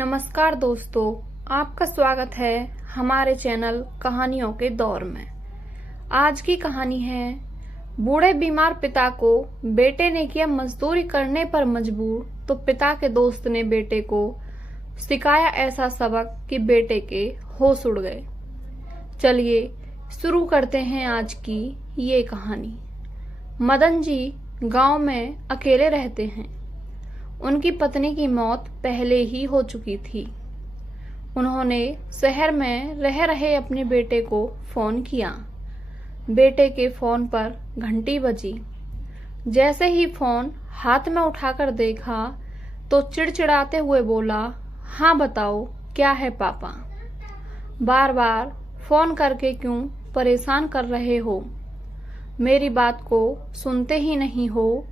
नमस्कार दोस्तों, आपका स्वागत है हमारे चैनल कहानियों के दौर में। आज की कहानी है बूढ़े बीमार पिता को बेटे ने किया मजदूरी करने पर मजबूर, तो पिता के दोस्त ने बेटे को सिखाया ऐसा सबक कि बेटे के होश उड़ गए। चलिए शुरू करते हैं आज की ये कहानी। मदन जी गांव में अकेले रहते हैं। उनकी पत्नी की मौत पहले ही हो चुकी थी। उन्होंने शहर में रह रहे अपने बेटे को फोन किया। बेटे के फोन पर घंटी बजी। जैसे ही फोन हाथ में उठाकर देखा तो चिड़चिड़ाते हुए बोला, हाँ बताओ क्या है पापा? बार बार फोन करके क्यों परेशान कर रहे हो? मेरी बात को सुनते ही नहीं हो,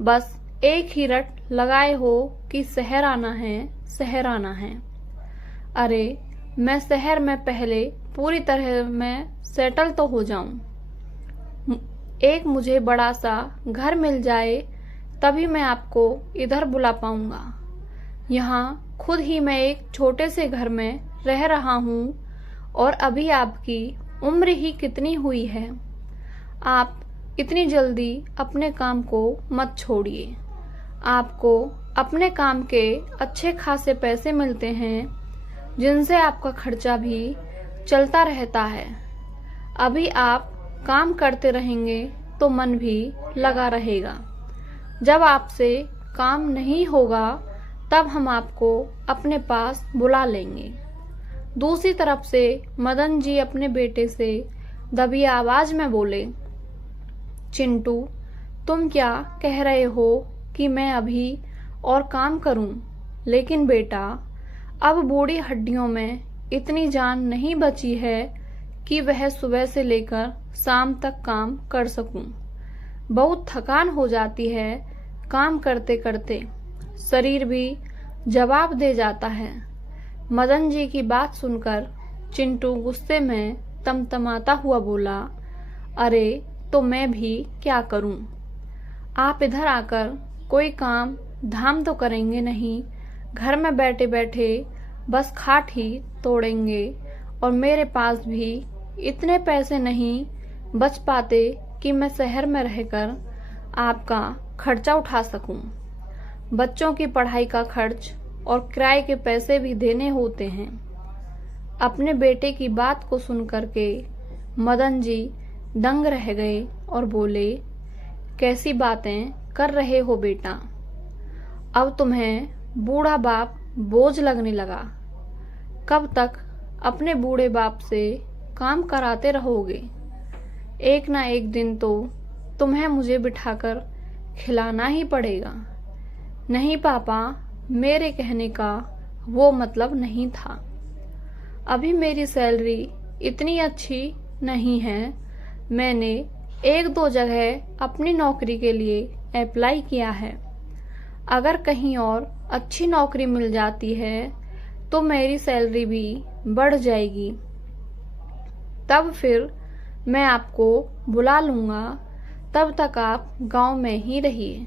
बस एक ही रट लगाए हो कि शहर आना है, शहर आना है। अरे मैं शहर में पहले पूरी तरह में सेटल तो हो जाऊं। एक मुझे बड़ा सा घर मिल जाए तभी मैं आपको इधर बुला पाऊंगा। यहाँ खुद ही मैं एक छोटे से घर में रह रहा हूँ और अभी आपकी उम्र ही कितनी हुई है। आप इतनी जल्दी अपने काम को मत छोड़िए। आपको अपने काम के अच्छे खासे पैसे मिलते हैं जिनसे आपका खर्चा भी चलता रहता है। अभी आप काम करते रहेंगे तो मन भी लगा रहेगा। जब आपसे काम नहीं होगा तब हम आपको अपने पास बुला लेंगे। दूसरी तरफ से मदन जी अपने बेटे से दबी आवाज में बोले, चिंटू तुम क्या कह रहे हो कि मैं अभी और काम करूं? लेकिन बेटा, अब बूढ़ी हड्डियों में इतनी जान नहीं बची है कि वह सुबह से लेकर शाम तक काम कर सकूं। बहुत थकान हो जाती है काम करते करते, शरीर भी जवाब दे जाता है। मदन जी की बात सुनकर चिंटू गुस्से में तमतमाता हुआ बोला, अरे तो मैं भी क्या करूं? आप इधर आकर कोई काम धाम तो करेंगे नहीं, घर में बैठे बैठे बस खाट ही तोड़ेंगे। और मेरे पास भी इतने पैसे नहीं बच पाते कि मैं शहर में रहकर आपका खर्चा उठा सकूं। बच्चों की पढ़ाई का खर्च और किराए के पैसे भी देने होते हैं। अपने बेटे की बात को सुनकर के मदन जी दंग रह गए और बोले, कैसी बातें कर रहे हो बेटा? अब तुम्हें बूढ़ा बाप बोझ लगने लगा। कब तक अपने बूढ़े बाप से काम कराते रहोगे? एक ना एक दिन तो तुम्हें मुझे बिठाकर खिलाना ही पड़ेगा। नहीं पापा, मेरे कहने का वो मतलब नहीं था। अभी मेरी सैलरी इतनी अच्छी नहीं है। मैंने एक दो जगह अपनी नौकरी के लिए अप्लाई किया है। अगर कहीं और अच्छी नौकरी मिल जाती है तो मेरी सैलरी भी बढ़ जाएगी। तब फिर मैं आपको बुला लूंगा। तब तक आप गांव में ही रहिए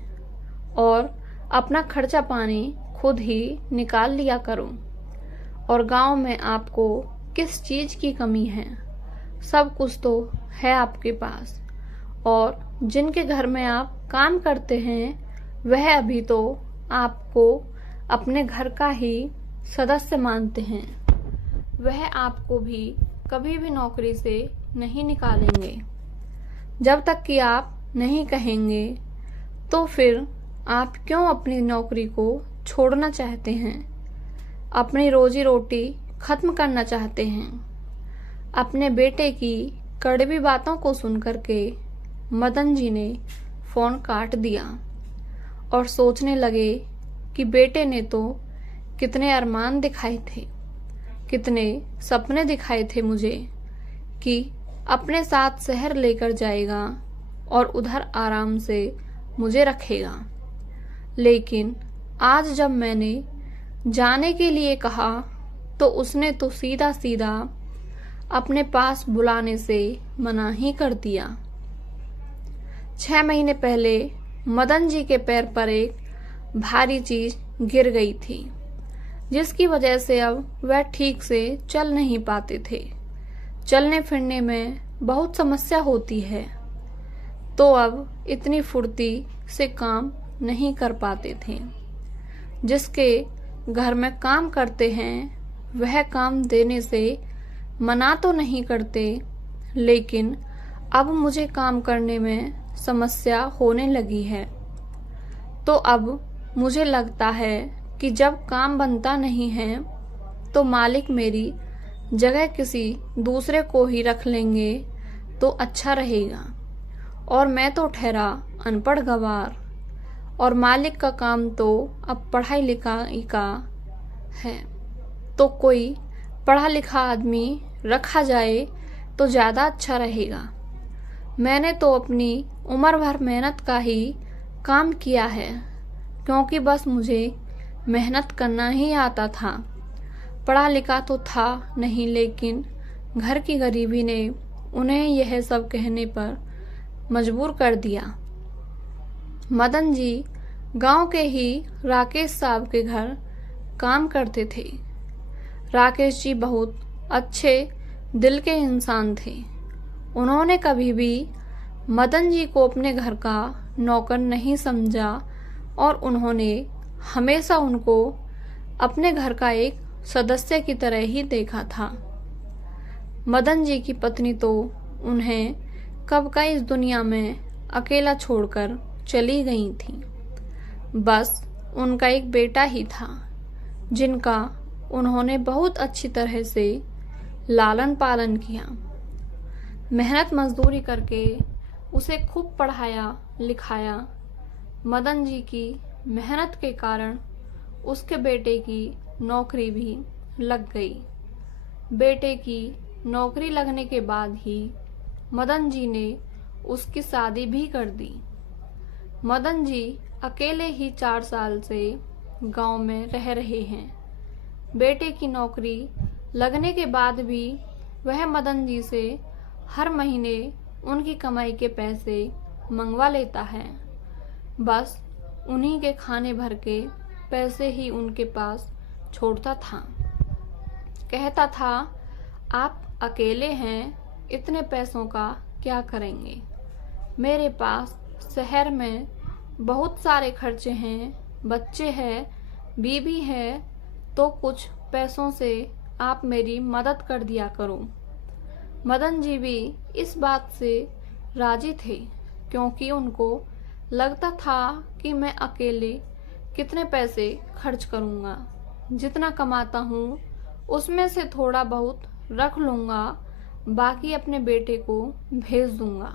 और अपना खर्चा पानी खुद ही निकाल लिया करो। और गांव में आपको किस चीज की कमी है? सब कुछ तो है आपके पास। और जिनके घर में आप काम करते हैं वह अभी तो आपको अपने घर का ही सदस्य मानते हैं। वह आपको भी कभी भी नौकरी से नहीं निकालेंगे। जब तक कि आप नहीं कहेंगे तो फिर आप क्यों अपनी नौकरी को छोड़ना चाहते हैं? अपनी रोजी रोटी खत्म करना चाहते हैं? अपने बेटे की कड़वी बातों को सुनकर के मदन जी ने फोन काट दिया और सोचने लगे कि बेटे ने तो कितने अरमान दिखाए थे, कितने सपने दिखाए थे मुझे कि अपने साथ शहर लेकर जाएगा और उधर आराम से मुझे रखेगा। लेकिन आज जब मैंने जाने के लिए कहा तो उसने तो सीधा सीधा अपने पास बुलाने से मना ही कर दिया। 6 महीने पहले मदन जी के पैर पर एक भारी चीज गिर गई थी। जिसकी वजह से अब वह ठीक से चल नहीं पाते थे। चलने फिरने में बहुत समस्या होती है, तो अब इतनी फुर्ती से काम नहीं कर पाते थे। जिसके घर में काम करते हैं वह काम देने से मना तो नहीं करते, लेकिन अब मुझे काम करने में समस्या होने लगी है। तो अब मुझे लगता है कि जब काम बनता नहीं है तो मालिक मेरी जगह किसी दूसरे को ही रख लेंगे तो अच्छा रहेगा। और मैं तो ठहरा अनपढ़ गंवार, और मालिक का काम तो अब पढ़ाई लिखाई का है, तो कोई पढ़ा लिखा आदमी रखा जाए तो ज़्यादा अच्छा रहेगा। मैंने तो अपनी उम्र भर मेहनत का ही काम किया है, क्योंकि बस मुझे मेहनत करना ही आता था। पढ़ा लिखा तो था नहीं, लेकिन घर की गरीबी ने उन्हें यह सब कहने पर मजबूर कर दिया। मदन जी गांव के ही राकेश साहब के घर काम करते थे। राकेश जी बहुत अच्छे दिल के इंसान थे। उन्होंने कभी भी मदन जी को अपने घर का नौकर नहीं समझा, और उन्होंने हमेशा उनको अपने घर का एक सदस्य की तरह ही देखा था। मदन जी की पत्नी तो उन्हें कब का इस दुनिया में अकेला छोड़कर चली गई थी। बस उनका एक बेटा ही था, जिनका उन्होंने बहुत अच्छी तरह से लालन पालन किया। मेहनत मजदूरी करके उसे खूब पढ़ाया लिखाया। मदन जी की मेहनत के कारण उसके बेटे की नौकरी भी लग गई। बेटे की नौकरी लगने के बाद ही मदन जी ने उसकी शादी भी कर दी। मदन जी अकेले ही 4 साल से गांव में रह रहे हैं। बेटे की नौकरी लगने के बाद भी वह मदन जी से हर महीने उनकी कमाई के पैसे मंगवा लेता है। बस उन्हीं के खाने भर के पैसे ही उनके पास छोड़ता था। कहता था, आप अकेले हैं, इतने पैसों का क्या करेंगे? मेरे पास शहर में बहुत सारे खर्चे हैं, बच्चे हैं, बीवी है, तो कुछ पैसों से आप मेरी मदद कर दिया करो। मदन जी भी इस बात से राजी थे, क्योंकि उनको लगता था कि मैं अकेले कितने पैसे खर्च करूँगा। जितना कमाता हूँ उसमें से थोड़ा बहुत रख लूँगा, बाकी अपने बेटे को भेज दूँगा।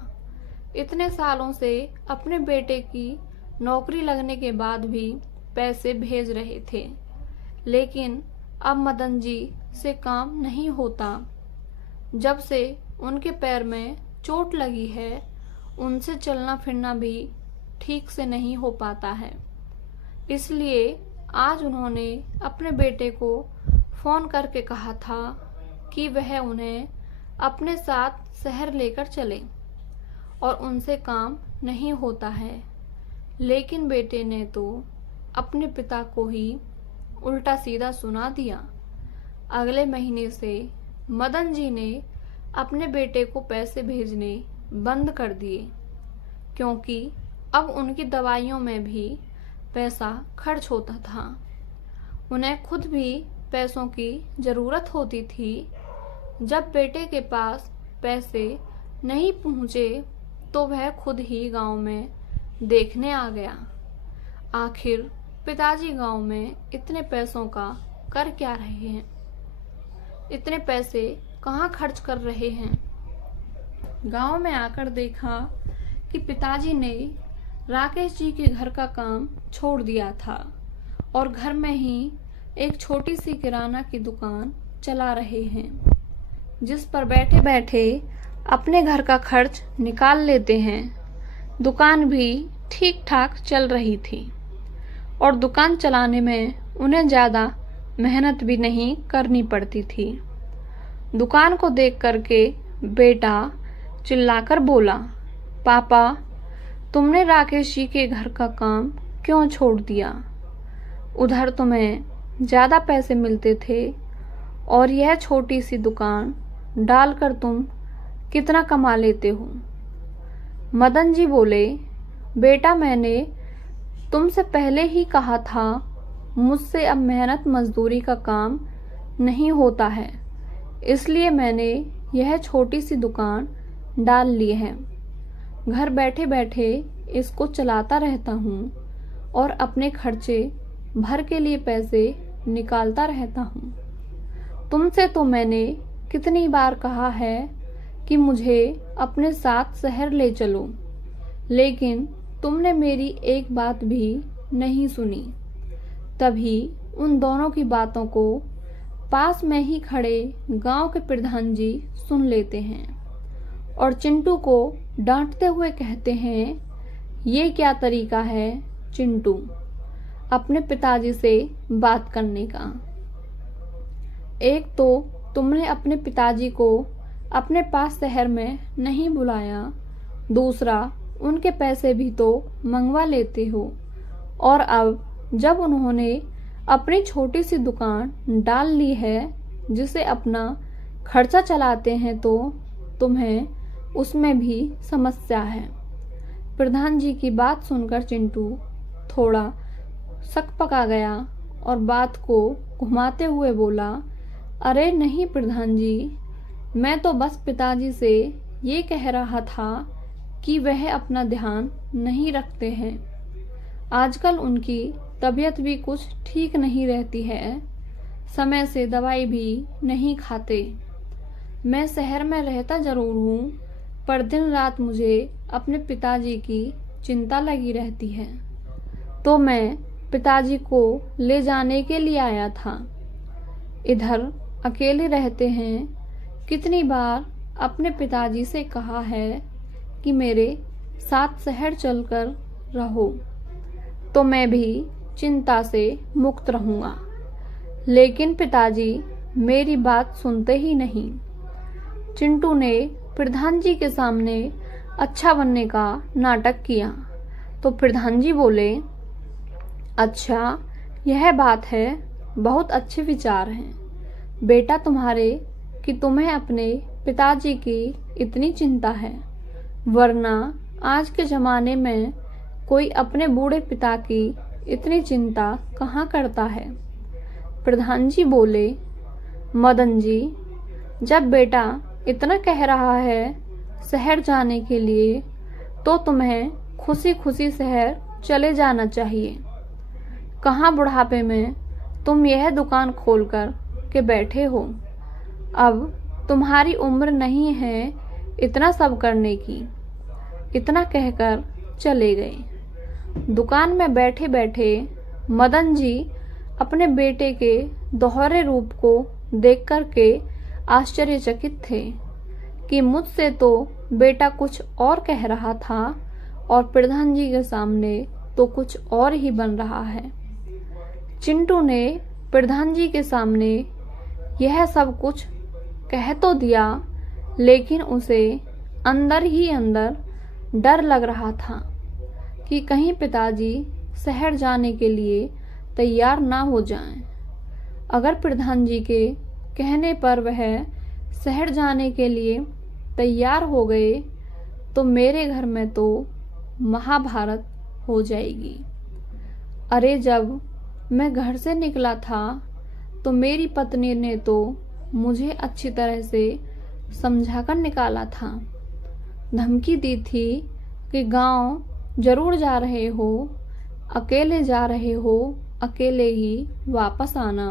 इतने सालों से अपने बेटे की नौकरी लगने के बाद भी पैसे भेज रहे थे, लेकिन अब मदन जी से काम नहीं होता। जब से उनके पैर में चोट लगी है, उनसे चलना फिरना भी ठीक से नहीं हो पाता है। इसलिए आज उन्होंने अपने बेटे को फोन करके कहा था कि वह उन्हें अपने साथ शहर लेकर चले, और उनसे काम नहीं होता है। लेकिन बेटे ने तो अपने पिता को ही उल्टा सीधा सुना दिया। अगले महीने से मदन जी ने अपने बेटे को पैसे भेजने बंद कर दिए, क्योंकि अब उनकी दवाइयों में भी पैसा खर्च होता था। उन्हें खुद भी पैसों की ज़रूरत होती थी। जब बेटे के पास पैसे नहीं पहुँचे तो वह खुद ही गांव में देखने आ गया। आखिर पिताजी गांव में इतने पैसों का कर क्या रहे हैं, इतने पैसे कहाँ खर्च कर रहे हैं। गांव में आकर देखा कि पिताजी ने राकेश जी के घर का काम छोड़ दिया था और घर में ही एक छोटी सी किराना की दुकान चला रहे हैं, जिस पर बैठे बैठे अपने घर का खर्च निकाल लेते हैं। दुकान भी ठीक ठाक चल रही थी, और दुकान चलाने में उन्हें ज़्यादा मेहनत भी नहीं करनी पड़ती थी। दुकान को देख करके बेटा चिल्लाकर बोला, पापा, तुमने राकेश जी के घर का काम क्यों छोड़ दिया? उधर तो मैं ज़्यादा पैसे मिलते थे और यह छोटी सी दुकान डालकर तुम कितना कमा लेते हो? मदन जी बोले, बेटा मैंने तुमसे पहले ही कहा था, मुझसे अब मेहनत मजदूरी का काम नहीं होता है, इसलिए मैंने यह छोटी सी दुकान डाल ली है। घर बैठे बैठे इसको चलाता रहता हूँ और अपने खर्चे भर के लिए पैसे निकालता रहता हूँ। तुमसे तो मैंने कितनी बार कहा है कि मुझे अपने साथ शहर ले चलो, लेकिन तुमने मेरी एक बात भी नहीं सुनी। तभी उन दोनों की बातों को पास में ही खड़े गांव के प्रधान जी सुन लेते हैं और चिंटू को डांटते हुए कहते हैं, ये क्या तरीका है चिंटू, अपने पिताजी से बात करने का? एक तो तुमने अपने पिताजी को अपने पास शहर में नहीं बुलाया, दूसरा उनके पैसे भी तो मंगवा लेते हो, और अब जब उन्होंने अपनी छोटी सी दुकान डाल ली है जिसे अपना खर्चा चलाते हैं तो तुम्हें उसमें भी समस्या है। प्रधान जी की बात सुनकर चिंटू थोड़ा सकपका गया और बात को घुमाते हुए बोला, अरे नहीं प्रधान जी, मैं तो बस पिताजी से ये कह रहा था कि वह अपना ध्यान नहीं रखते हैं। आजकल उनकी तबीयत भी कुछ ठीक नहीं रहती है, समय से दवाई भी नहीं खाते। मैं शहर में रहता जरूर हूँ, पर दिन रात मुझे अपने पिताजी की चिंता लगी रहती है, तो मैं पिताजी को ले जाने के लिए आया था। इधर अकेले रहते हैं, कितनी बार अपने पिताजी से कहा है कि मेरे साथ शहर चलकर रहो, तो मैं भी चिंता से मुक्त रहूँगा, लेकिन पिताजी मेरी बात सुनते ही नहीं। चिंटू ने प्रधान जी के सामने अच्छा बनने का नाटक किया तो प्रधान जी बोले, अच्छा यह बात है, बहुत अच्छे विचार हैं बेटा तुम्हारे कि तुम्हें अपने पिताजी की इतनी चिंता है, वरना आज के ज़माने में कोई अपने बूढ़े पिता की इतनी चिंता कहाँ करता है। प्रधान जी बोले, मदन जी, जब बेटा इतना कह रहा है शहर जाने के लिए, तो तुम्हें खुशी खुशी शहर चले जाना चाहिए। कहाँ बुढ़ापे में तुम यह दुकान खोलकर के बैठे हो, अब तुम्हारी उम्र नहीं है इतना सब करने की। इतना कहकर चले गए। दुकान में बैठे बैठे मदन जी अपने बेटे के दोहरे रूप को देख कर के आश्चर्यचकित थे कि मुझसे तो बेटा कुछ और कह रहा था और प्रधान जी के सामने तो कुछ और ही बन रहा है। चिंटू ने प्रधान जी के सामने यह सब कुछ कह तो दिया, लेकिन उसे अंदर ही अंदर डर लग रहा था कि कहीं पिताजी शहर जाने के लिए तैयार ना हो जाएं। अगर प्रधान जी के कहने पर वह शहर जाने के लिए तैयार हो गए तो मेरे घर में तो महाभारत हो जाएगी। अरे जब मैं घर से निकला था तो मेरी पत्नी ने तो मुझे अच्छी तरह से समझाकर निकाला था, धमकी दी थी कि गांव जरूर जा रहे हो, अकेले जा रहे हो, अकेले ही वापस आना,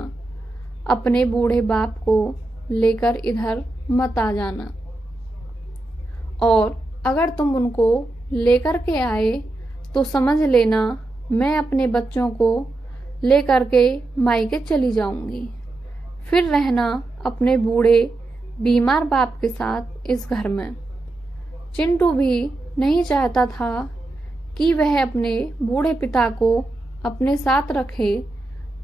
अपने बूढ़े बाप को लेकर इधर मत आ जाना, और अगर तुम उनको लेकर के आए तो समझ लेना मैं अपने बच्चों को लेकर के मायके चली जाऊंगी, फिर रहना अपने बूढ़े बीमार बाप के साथ इस घर में। चिंटू भी नहीं चाहता था कि वह अपने बूढ़े पिता को अपने साथ रखे,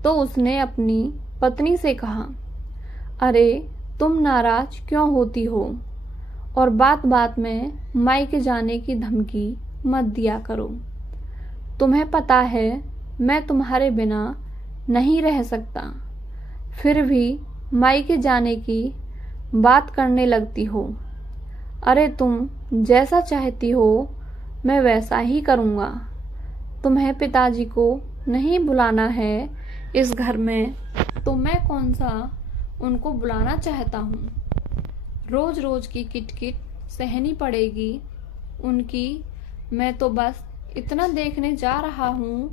तो उसने अपनी पत्नी से कहा, अरे तुम नाराज क्यों होती हो, और बात बात में मायके जाने की धमकी मत दिया करो। तुम्हें पता है मैं तुम्हारे बिना नहीं रह सकता, फिर भी मायके जाने की बात करने लगती हो। अरे तुम जैसा चाहती हो मैं वैसा ही करूँगा। तुम्हें पिताजी को नहीं बुलाना है इस घर में, तो मैं कौन सा उनको बुलाना चाहता हूँ। रोज रोज की किटकिट सहनी पड़ेगी उनकी। मैं तो बस इतना देखने जा रहा हूँ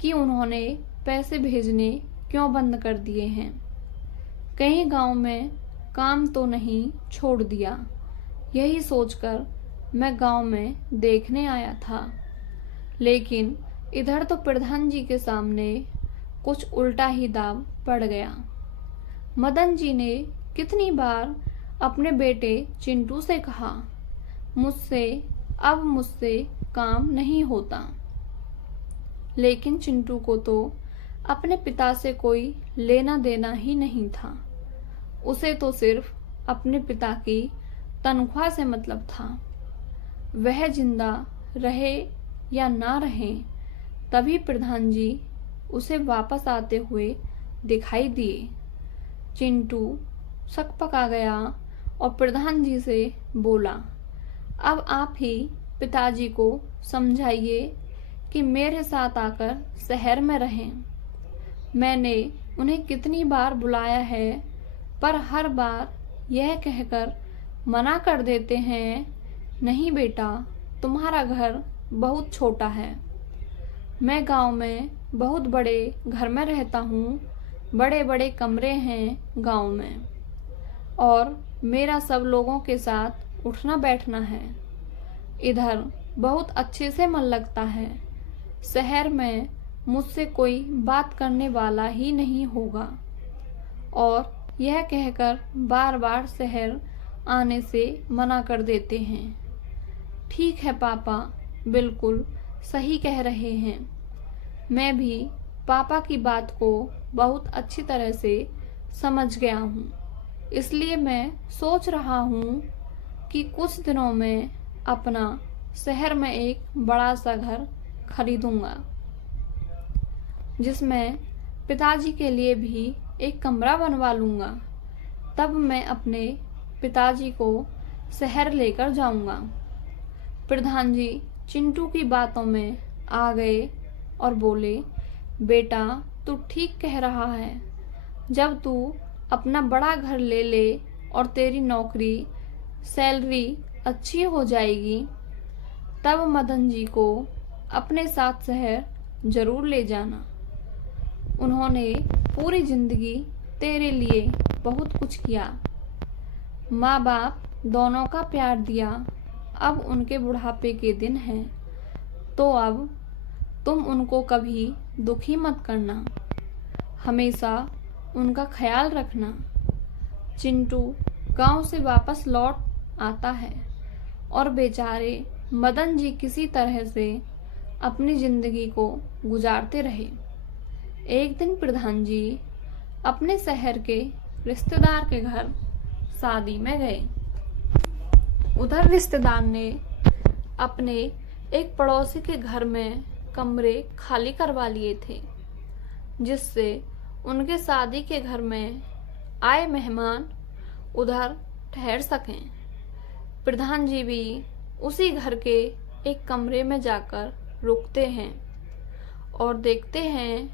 कि उन्होंने पैसे भेजने क्यों बंद कर दिए हैं। कहीं गांव में काम तो नहीं छोड़ दिया, यही सोचकर मैं गांव में देखने आया था। लेकिन इधर तो प्रधान जी के सामने कुछ उल्टा ही दाव पड़ गया। मदन जी ने कितनी बार अपने बेटे चिंटू से कहा, मुझसे काम नहीं होता। लेकिन चिंटू को तो अपने पिता से कोई लेना देना ही नहीं था। उसे तो सिर्फ अपने पिता की तनख्वाह से मतलब था। वह जिंदा रहे या ना रहे, तभी प्रधान जी उसे वापस आते हुए दिखाई दिए। चिंटू सकपका गया और प्रधान जी से बोला, अब आप ही पिताजी को समझाइए कि मेरे साथ आकर शहर में रहें। मैंने उन्हें कितनी बार बुलाया है, पर हर बार यह कहकर मना कर देते हैं, नहीं बेटा, तुम्हारा घर बहुत छोटा है। मैं गांव में बहुत बड़े घर में रहता हूँ, बड़े बड़े कमरे हैं गांव में, और मेरा सब लोगों के साथ उठना बैठना है। इधर बहुत अच्छे से मन लगता है। शहर में मुझसे कोई बात करने वाला ही नहीं होगा। और यह कहकर बार बार शहर आने से मना कर देते हैं। ठीक है पापा, बिल्कुल सही कह रहे हैं। मैं भी पापा की बात को बहुत अच्छी तरह से समझ गया हूँ। इसलिए मैं सोच रहा हूँ कि कुछ दिनों में अपना शहर में एक बड़ा सा घर खरीदूंगा, जिसमें पिताजी के लिए भी एक कमरा बनवा लूंगा। तब मैं अपने पिताजी को शहर लेकर जाऊंगा। प्रधान जी चिंटू की बातों में आ गए और बोले, बेटा तू ठीक कह रहा है। जब तू अपना बड़ा घर ले ले और तेरी नौकरी सैलरी अच्छी हो जाएगी, तब मदन जी को अपने साथ शहर जरूर ले जाना। उन्होंने पूरी जिंदगी तेरे लिए बहुत कुछ किया, माँ बाप दोनों का प्यार दिया। अब उनके बुढ़ापे के दिन हैं, तो अब तुम उनको कभी दुखी मत करना, हमेशा उनका ख्याल रखना। चिंटू गांव से वापस लौट आता है और बेचारे मदन जी किसी तरह से अपनी जिंदगी को गुजारते रहे। एक दिन प्रधान जी अपने शहर के रिश्तेदार के घर शादी में गए। उधर रिश्तेदार ने अपने एक पड़ोसी के घर में कमरे खाली करवा लिए थे, जिससे उनके शादी के घर में आए मेहमान उधर ठहर सकें। प्रधान जी भी उसी घर के एक कमरे में जाकर रुकते हैं और देखते हैं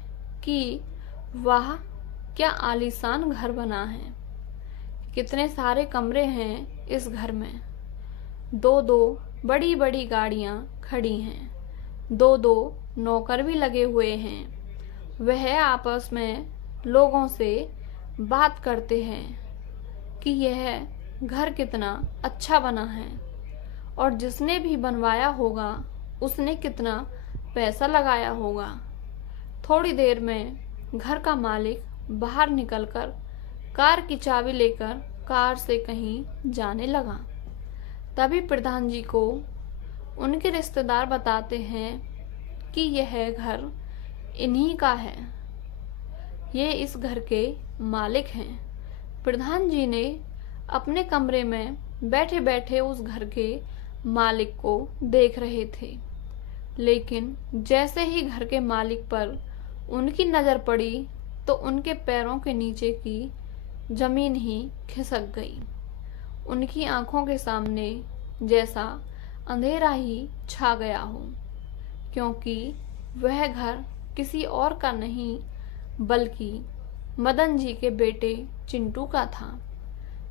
कि वाह, क्या आलीशान घर बना है। कितने सारे कमरे हैं इस घर में। दो दो बड़ी बड़ी गाड़ियां खड़ी हैं, दो दो नौकर भी लगे हुए हैं। वह आपस में लोगों से बात करते हैं कि यह घर कितना अच्छा बना है और जिसने भी बनवाया होगा उसने कितना पैसा लगाया होगा। थोड़ी देर में घर का मालिक बाहर निकलकर कार की चाबी लेकर कार से कहीं जाने लगा। तभी प्रधान जी को उनके रिश्तेदार बताते हैं कि यह घर इन्हीं का है, ये इस घर के मालिक हैं। प्रधान जी ने अपने कमरे में बैठे बैठे उस घर के मालिक को देख रहे थे, लेकिन जैसे ही घर के मालिक पर उनकी नज़र पड़ी तो उनके पैरों के नीचे की जमीन ही खिसक गई। उनकी आंखों के सामने जैसा अंधेरा ही छा गया हो, क्योंकि वह घर किसी और का नहीं बल्कि मदन जी के बेटे चिंटू का था।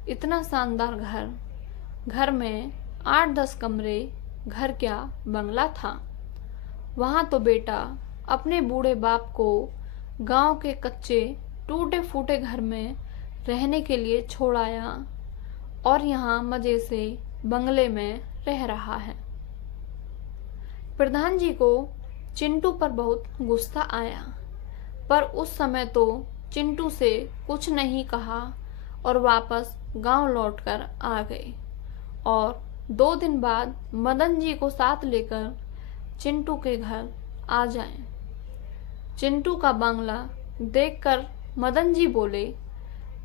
इतना शानदार घर में 8-10 कमरे, घर क्या बंगला था। वहां तो बेटा अपने बूढ़े बाप को गांव के कच्चे टूटे फूटे घर में रहने के लिए छोड़ आया और यहाँ मजे से बंगले में रह रहा है। प्रधान जी को चिंटू पर बहुत गुस्सा आया, पर उस समय तो चिंटू से कुछ नहीं कहा और वापस गांव लौटकर आ गए और 2 दिन बाद मदन जी को साथ लेकर चिंटू के घर आ जाएं। चिंटू का बंगला देखकर मदन जी बोले,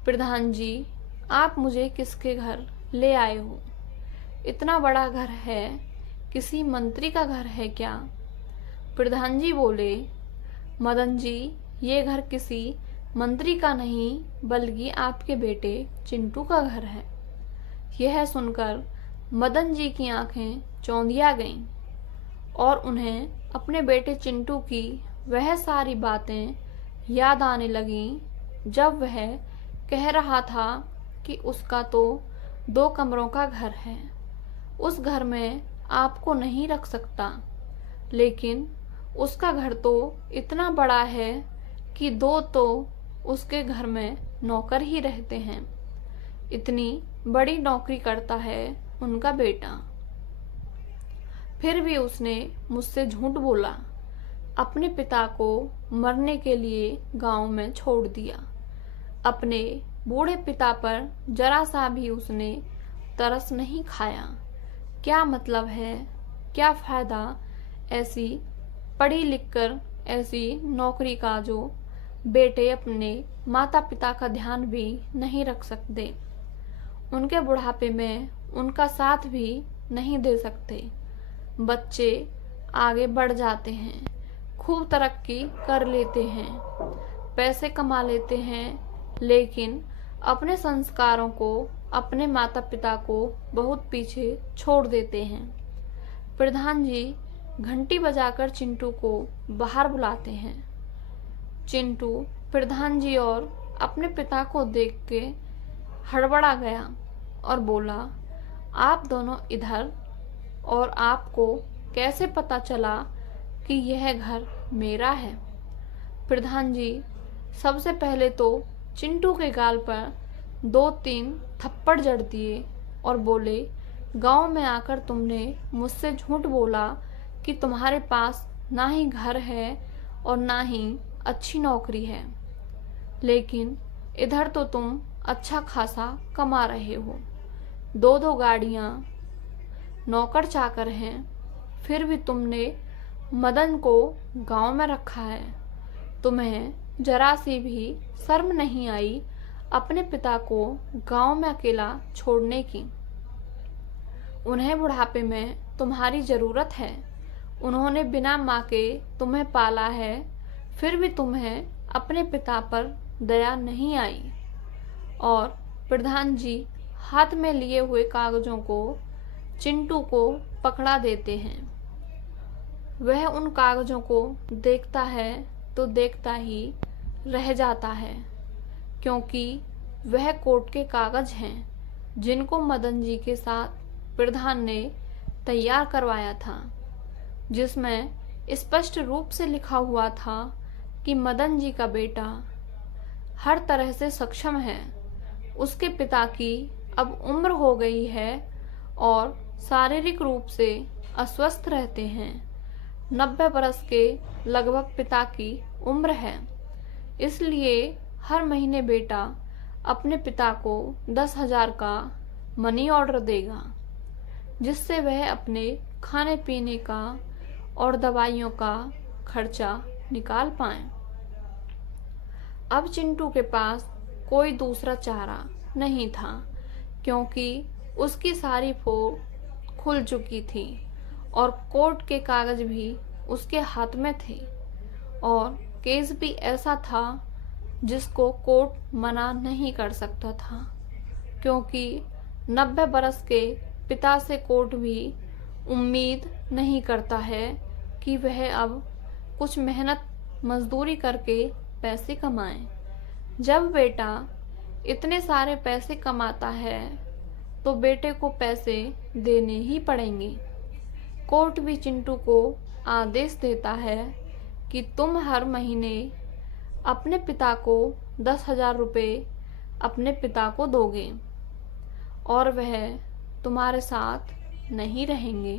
प्रधान जी, आप मुझे किसके घर ले आए हो? इतना बड़ा घर है, किसी मंत्री का घर है क्या? प्रधान जी बोले, मदन जी, ये घर किसी मंत्री का नहीं बल्कि आपके बेटे चिंटू का घर है। यह सुनकर मदन जी की आंखें चौंधिया गईं और उन्हें अपने बेटे चिंटू की वह सारी बातें याद आने लगीं जब वह कह रहा था कि उसका तो 2 कमरों का घर है, उस घर में आपको नहीं रख सकता, लेकिन उसका घर तो इतना बड़ा है कि 2 तो उसके घर में नौकर ही रहते हैं। इतनी बड़ी नौकरी करता है उनका बेटा। फिर भी उसने मुझसे झूठ बोला, अपने पिता को मरने के लिए गांव में छोड़ दिया। अपने बूढ़े पिता पर जरा सा भी उसने तरस नहीं खाया। क्या मतलब है, क्या फायदा ऐसी पढ़ी लिखकर ऐसी नौकरी का जो बेटे अपने माता पिता का ध्यान भी नहीं रख सकते, उनके बुढ़ापे में उनका साथ भी नहीं दे सकते। बच्चे आगे बढ़ जाते हैं, खूब तरक्की कर लेते हैं, पैसे कमा लेते हैं, लेकिन अपने संस्कारों को, अपने माता पिता को बहुत पीछे छोड़ देते हैं। प्रधान जी घंटी बजाकर चिंटू को बाहर बुलाते हैं। चिंटू प्रधान जी और अपने पिता को देख के हड़बड़ा गया और बोला, आप दोनों इधर, और आपको कैसे पता चला कि यह घर मेरा है? प्रधान जी सबसे पहले तो चिंटू के गाल पर 2-3 थप्पड़ जड़ दिए और बोले, गांव में आकर तुमने मुझसे झूठ बोला कि तुम्हारे पास ना ही घर है और ना ही अच्छी नौकरी है, लेकिन इधर तो तुम अच्छा खासा कमा रहे हो, 2-2 गाड़ियां, नौकर चाकर हैं, फिर भी तुमने मदन को गांव में रखा है। तुम्हें जरा सी भी शर्म नहीं आई अपने पिता को गांव में अकेला छोड़ने की? उन्हें बुढ़ापे में तुम्हारी जरूरत है, उन्होंने बिना माँ के तुम्हें पाला है, फिर भी तुम्हें अपने पिता पर दया नहीं आई। और प्रधान जी हाथ में लिए हुए कागजों को चिंटू को पकड़ा देते हैं। वह उन कागजों को देखता है तो देखता ही रह जाता है, क्योंकि वह कोर्ट के कागज हैं जिनको मदन जी के साथ प्रधान ने तैयार करवाया था, जिसमें स्पष्ट रूप से लिखा हुआ था कि मदन जी का बेटा हर तरह से सक्षम है, उसके पिता की अब उम्र हो गई है और शारीरिक रूप से अस्वस्थ रहते हैं, 90 बरस के लगभग पिता की उम्र है, इसलिए हर महीने बेटा अपने पिता को 10,000 का मनी ऑर्डर देगा, जिससे वह अपने खाने पीने का और दवाइयों का खर्चा निकाल पाए। अब चिंटू के पास कोई दूसरा चारा नहीं था, क्योंकि उसकी सारी फोड़ खुल चुकी थी और कोर्ट के कागज भी उसके हाथ में थे और केस भी ऐसा था जिसको कोर्ट मना नहीं कर सकता था, क्योंकि 90 बरस के पिता से कोर्ट भी उम्मीद नहीं करता है कि वह अब कुछ मेहनत मजदूरी करके पैसे कमाए। जब बेटा इतने सारे पैसे कमाता है तो बेटे को पैसे देने ही पड़ेंगे। कोर्ट भी चिंटू को आदेश देता है कि तुम हर महीने अपने पिता को 10,000 रुपये अपने पिता को दोगे और वह तुम्हारे साथ नहीं रहेंगे।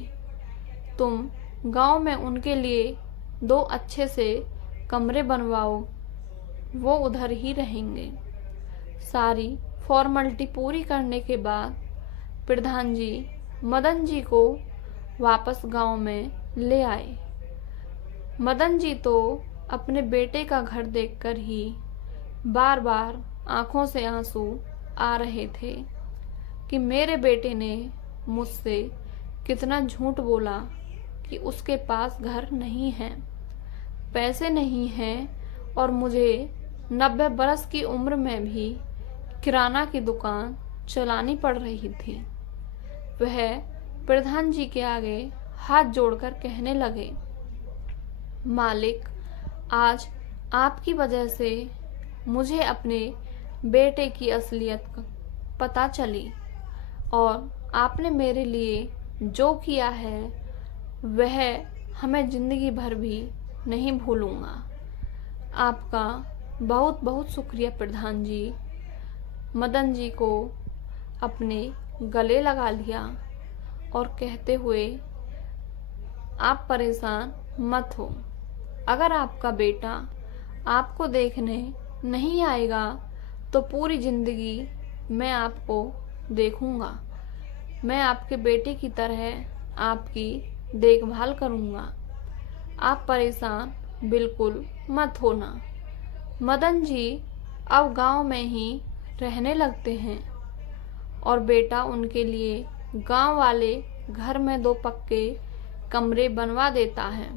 तुम गांव में उनके लिए 2 अच्छे से कमरे बनवाओ, वो उधर ही रहेंगे। सारी फॉर्मेलिटी पूरी करने के बाद प्रधान जी मदन जी को वापस गांव में ले आए। मदन जी तो अपने बेटे का घर देखकर ही बार बार आंखों से आंसू आ रहे थे कि मेरे बेटे ने मुझसे कितना झूठ बोला कि उसके पास घर नहीं है, पैसे नहीं हैं और मुझे 90 बरस की उम्र में भी किराना की दुकान चलानी पड़ रही थी। वह प्रधान जी के आगे हाथ जोड़कर कहने लगे, मालिक, आज आपकी वजह से मुझे अपने बेटे की असलियत पता चली और आपने मेरे लिए जो किया है वह हमें जिंदगी भर भी नहीं भूलूंगा। आपका बहुत बहुत शुक्रिया प्रधान जी। मदन जी को अपने गले लगा लिया और कहते हुए, आप परेशान मत हो, अगर आपका बेटा आपको देखने नहीं आएगा तो पूरी जिंदगी मैं आपको देखूंगा। मैं आपके बेटे की तरह आपकी देखभाल करूंगा। आप परेशान बिल्कुल मत होना। मदन जी अब गांव में ही रहने लगते हैं और बेटा उनके लिए गांव वाले घर में 2 पक्के कमरे बनवा देता है।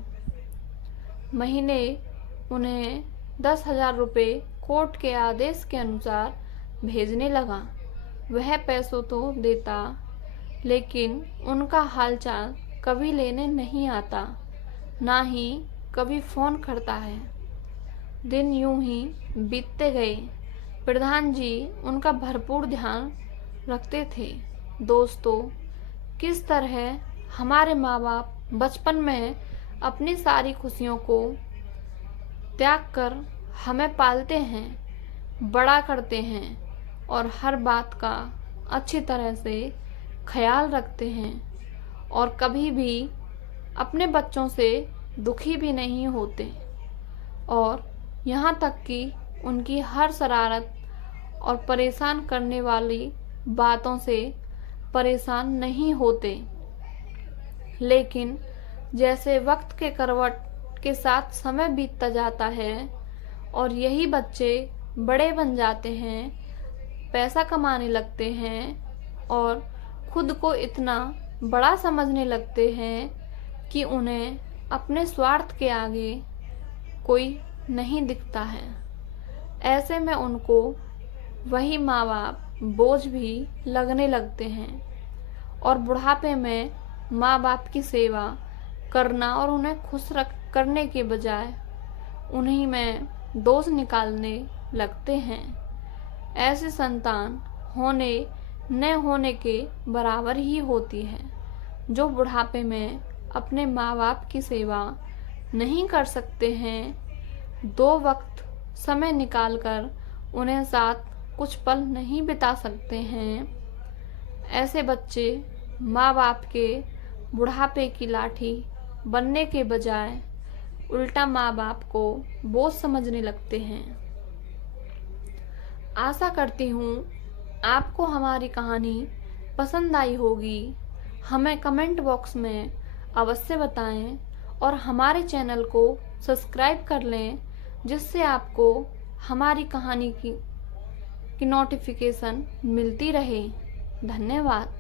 महीने उन्हें 10,000 रुपये कोर्ट के आदेश के अनुसार भेजने लगा। वह पैसों तो देता, लेकिन उनका हालचाल कभी लेने नहीं आता, ना ही कभी फोन करता है। दिन यूं ही बीतते गए। प्रधान जी उनका भरपूर ध्यान रखते थे। दोस्तों, किस तरह हमारे माँ बाप बचपन में अपनी सारी खुशियों को त्याग कर हमें पालते हैं, बड़ा करते हैं और हर बात का अच्छी तरह से ख्याल रखते हैं और कभी भी अपने बच्चों से दुखी भी नहीं होते और यहाँ तक कि उनकी हर शरारत और परेशान करने वाली बातों से परेशान नहीं होते। लेकिन जैसे वक्त के करवट के साथ समय बीतता जाता है और यही बच्चे बड़े बन जाते हैं, पैसा कमाने लगते हैं और खुद को इतना बड़ा समझने लगते हैं कि उन्हें अपने स्वार्थ के आगे कोई नहीं दिखता है। ऐसे में उनको वही माँ बाप बोझ भी लगने लगते हैं और बुढ़ापे में माँ बाप की सेवा करना और उन्हें खुश करने के बजाय उन्हीं में दोष निकालने लगते हैं। ऐसी संतान होने न होने के बराबर ही होती है, जो बुढ़ापे में अपने माँ बाप की सेवा नहीं कर सकते हैं, 2 वक्त समय निकालकर उन्हें साथ कुछ पल नहीं बिता सकते हैं। ऐसे बच्चे माँ बाप के बुढ़ापे की लाठी बनने के बजाय उल्टा माँ बाप को बोझ समझने लगते हैं। आशा करती हूँ आपको हमारी कहानी पसंद आई होगी। हमें कमेंट बॉक्स में अवश्य बताएं और हमारे चैनल को सब्सक्राइब कर लें, जिससे आपको हमारी कहानी की नोटिफिकेशन मिलती रहे। धन्यवाद।